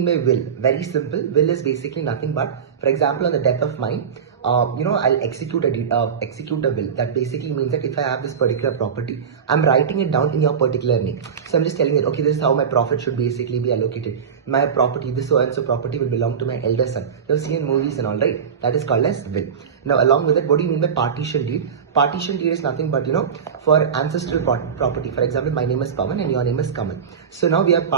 mean by will? Very simple. Will is basically nothing but, for example, on the death of mine, I'll execute a deed, execute a will. That basically means that if I have this particular property, I'm writing it down in your particular name. So I'm just telling it, okay, this is how my profit should basically be allocated. My property, this so and so property will belong to my elder son. You've seen in movies and all, right? That is called as will. Now, along with it, what do you mean by partition deed? Partition deed is nothing but, for ancestral property. For example, my name is Pawan and your name is Kamal. So now we have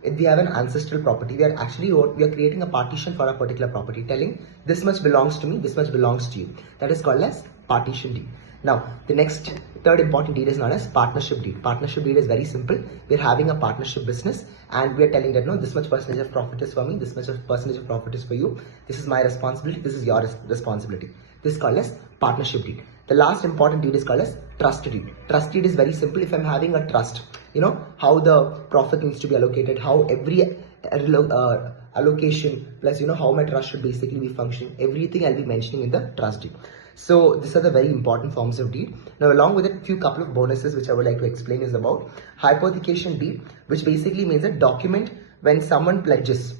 if we have an ancestral property, we are creating a partition for a particular property, telling this much belongs to me, this much belongs to you. That is called as partition deed. Now, the next third important deed is known as partnership deed. Partnership deed is very simple. We're having a partnership business and we're telling that, no, this much percentage of profit is for me, this much percentage of profit is for you. This is my responsibility, this is your responsibility. This is called as partnership deed. The last important deed is called as trust deed. Trust deed is very simple. If I'm having a trust, how the profit needs to be allocated, how every allocation plus, how my trust should basically be functioning, everything I'll be mentioning in the trust deed. So these are the very important forms of deed. Now, along with it, couple of bonuses which I would like to explain is about hypothecation deed, which basically means a document when someone pledges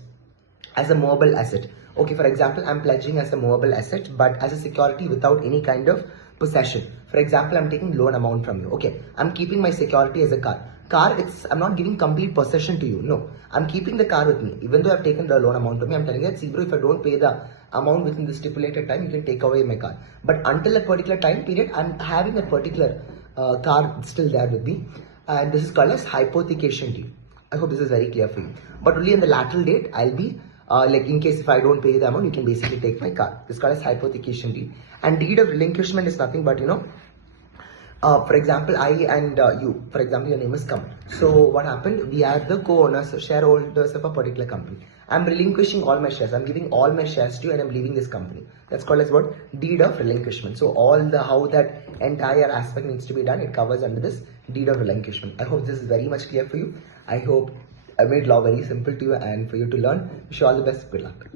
as a movable asset. Okay, for example, I'm pledging as a movable asset, but as a security without any kind of possession. For example, I'm taking loan amount from you. Okay, I'm keeping my security as a car. I'm not giving complete possession to you. No, I'm keeping the car with me. Even though I've taken the loan amount from me, I'm telling you, see bro, if I don't pay the amount within the stipulated time, you can take away my car. But until a particular time period, I'm having a particular car still there with me. And this is called as hypothecation deed. I hope this is very clear for you. But only in the lateral date, I'll be in case if I don't pay the amount, you can basically take my car. This is called as hypothecation deed. And deed of relinquishment is nothing but, for example, I and you, for example, your name is Kamal. So what happened? We are the co-owners, shareholders of a particular company. I'm relinquishing all my shares. I'm giving all my shares to you and I'm leaving this company. That's called as what? Deed of relinquishment. So how that entire aspect needs to be done, it covers under this deed of relinquishment. I hope this is very much clear for you. I hope I made law very simple to you and for you to learn. Wish you all the best. Good luck.